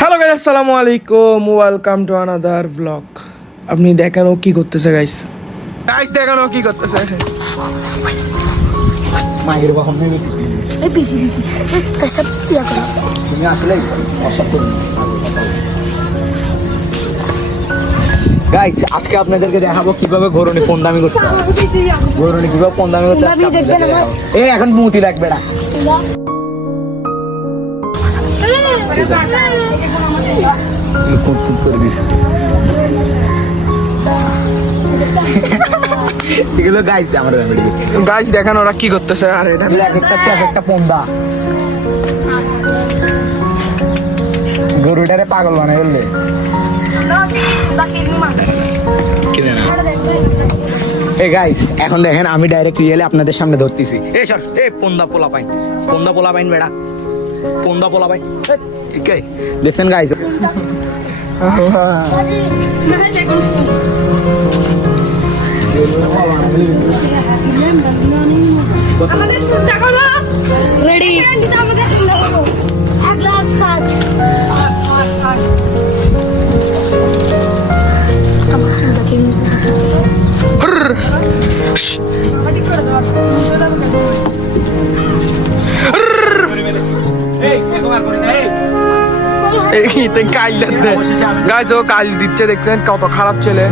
Hello guys, আসসালামু আলাইকুম, welcome to another blog. আপনি দেখেন ও কি করতেছে গাইস। দেখেন ও কি করতেছে। মায়ের বাহন নেই এই পিসি সব ইয়া করো। তুমি আসলে অসব করো গাইস। আজকে আপনাদেরকে দেখাবো কিভাবে ঘরুনি ফোন দামি করতে হয়। ঘরুনি কিভাবে ফোন দামি করতে হয় এই এখন মুতি লাগবে না। এগুলো গাইস আমার গাইস দেখেন ওরা কি করতেছে। আর এটা একটা পন্দা গরুটারে পাগল বানাই বললে এই গাইস এখন দেখেন আমি ডাইরেক্ট রিয়েলে আপনাদের সামনে ধরতেছি। এই সর এই পন্দা পোলা পাইন বেড়া পন্দা পোলা পাইন দেখছেন গাইস। আমাদের ফোন দেখো না রেডি আমাদের ফোন দেখো এক লাখ কাজ আমার ফোন দেখেন গাইস ও কাল দিচ্ছে, দেখছেন কত খারাপ ছেলে।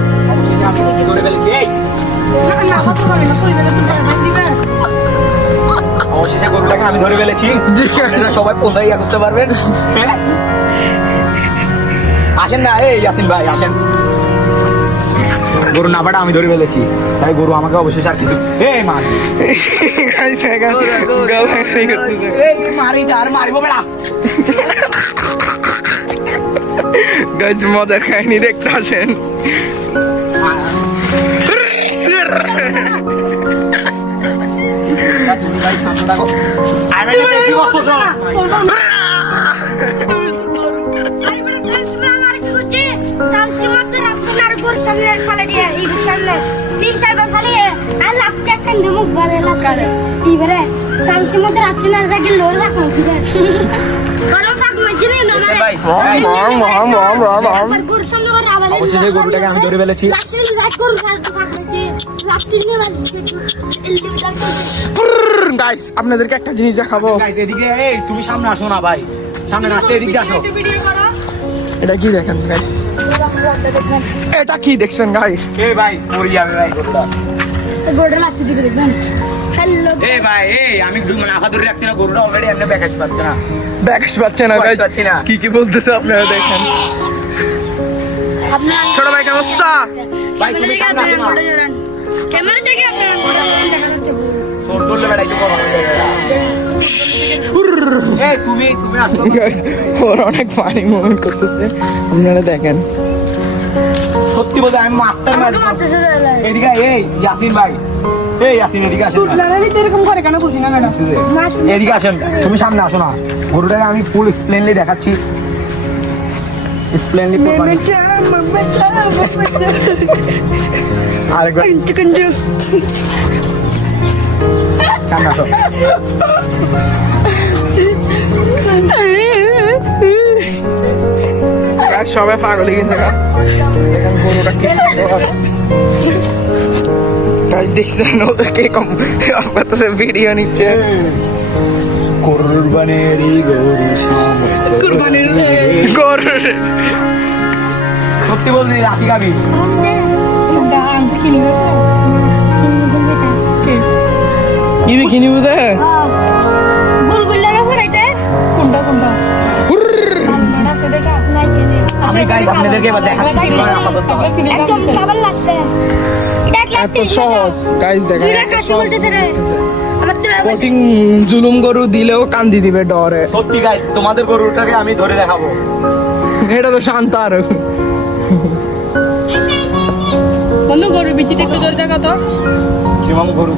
অবশেষে গরুটাকে আমি ধরে ফেলেছি। সবাই পন্দাই করতে পারবেন। আসেন না এই ইয়াসিন ভাই আসেন। গরু নাপাটা আমি ধরে ফেলেছি, তাই গরু আমাকে অবশেষে আর কিছু মারিব বেড়া। গাইস মজার কাহিনী দেখতে আসেন। গরুটাকে আমি ধরে ফেলেছি। গাইস আপনাদেরকে একটা জিনিস দেখাবো। এদিকে এই তুমি সামনে আসো না ভাই, সামনে না আসলে এদিকে আসো। এটা কি দেখেন গাইস, এটা কি দেখছেন গাইস? এই ভাই পড়ি যাবে ভাই গরুটা। গোড়া লাগতে দিকে দেখবেন। হ্যালো এই ভাই এই আমি মানে আফা ধরে রাখছি না, গরুটা অলরেডি এমনি ব্যাকাশ পাচ্ছে না। ব্যাকাশ পাচ্ছে না গাইস, কি কি বলতেছে আপনারা দেখেন। আপনার ছোট ভাই কেমন আছো? ভাই তুমি সামনে আসো না। ক্যামেরা থেকে আপনারা দেখা যাচ্ছে সোর্স করলে বেড়াইতে বড় হয়ে যাবে। এই তুমি আসো গাইস ওর অনেক ফানি মোমেন্ট করতেছে, আপনারা দেখেন। সত্যি বলতে আমি মারতাম না। এদিকে এই ইয়াসিন ভাই, এই ইয়াসিন এদিকে আসেন। এরকম করে কেন বুঝি না ম্যাডাম? এদিকে আসেন, তুমি সামনে আসো না। গরুটাকে আমি ফুল এক্সপ্লেনলি দেখাচ্ছি। এক্সপ্লেনলি আরেকবার সামনে আসো। সবাই পাগল হয়ে গেছে। গরুটা কি গাইস দেখছেন ওদেরকে কম করতেছে, ভিডিও নিচ্ছে। কুরবানির গরু সত্যি বলছি রাখি গাবি কিবি কিনি বুঝে বুলবুল লাগা পড়াইতে কোনটা আমি গাইস আপনাদেরকে এবার দেখাচ্ছি কিভাবে আপাতত হয়। একদম ট্রাভেল লাগছে। এটা এক লাখ এত সহজ গাইস দেখেন। দুই লাখ কাছে বলতেছে রে আমার তো ফুকিং জুলুম গরু দিলেও কান্দি দিবে ডরে। সত্যি গাইস তোমাদের গরুটাকে আমি ধরে দেখাবো। এটা তো শান্ত আর বন্ধু গরু বিচিটা একটু ধরে দেখা তো। কিরকম গরু